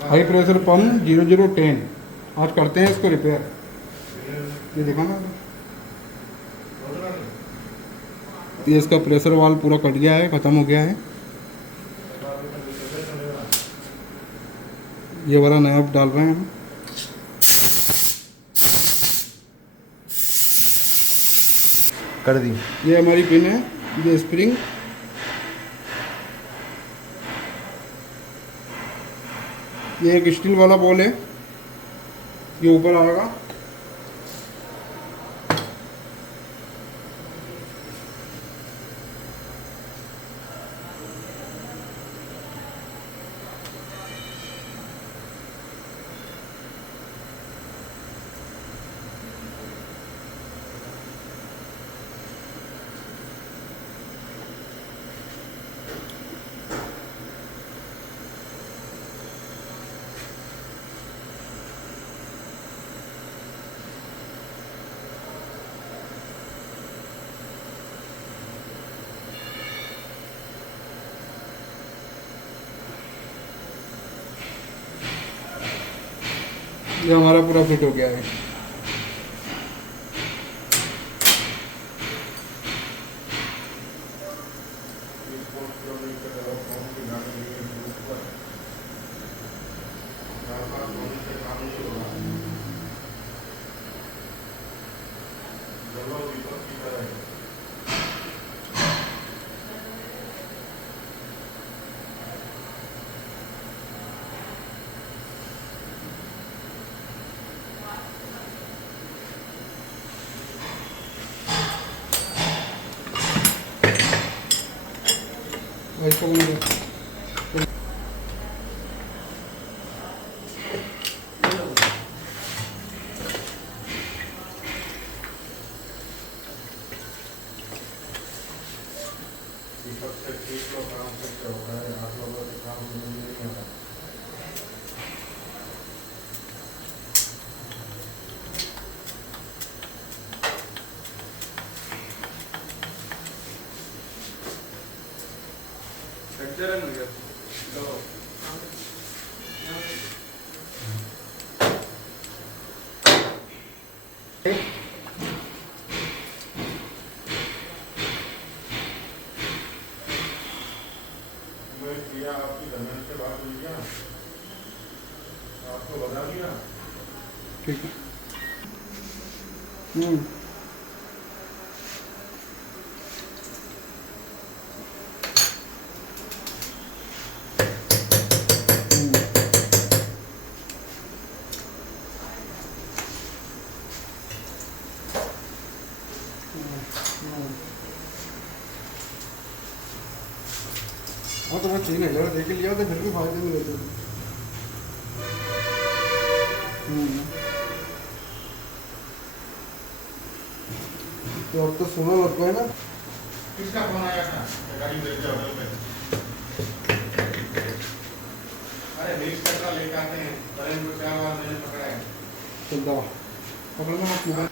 High pressure pump 0010। आज करते हैं इसको रिपेयर। ये देखा ना, ये इसका प्रेशर वाल्व पूरा कट गया है, ख़त्म हो गया है। ये वाला नया डाल रहे हैं हम। कर दी। ये हमारी पिन है, ये स्प्रिंग, ये एक स्टील वाला बॉल है, ये ऊपर आएगा। ये हमारा पूरा फिट हो गया है। इसको सबसे ठीक तो काम सबसे होता है, आप लोगों से काम नहीं होता। किया आपकी धर्मेंद्र से बात हुई क्या? आपको बता दिया? ठीक है। हाँ तो मैं ठीक है यार, देख लिया तो फिर भी फायदे में रहते हैं। तो अब तो सुना लगता है ना। किसका फोन आया था? गाड़ी भेज दो होटल पे। अरे मिक्स करके लेके आते हैं, करेंट को 4 बार मैंने पकड़ा है। चल दवा पकड़ना आप मोबाइल।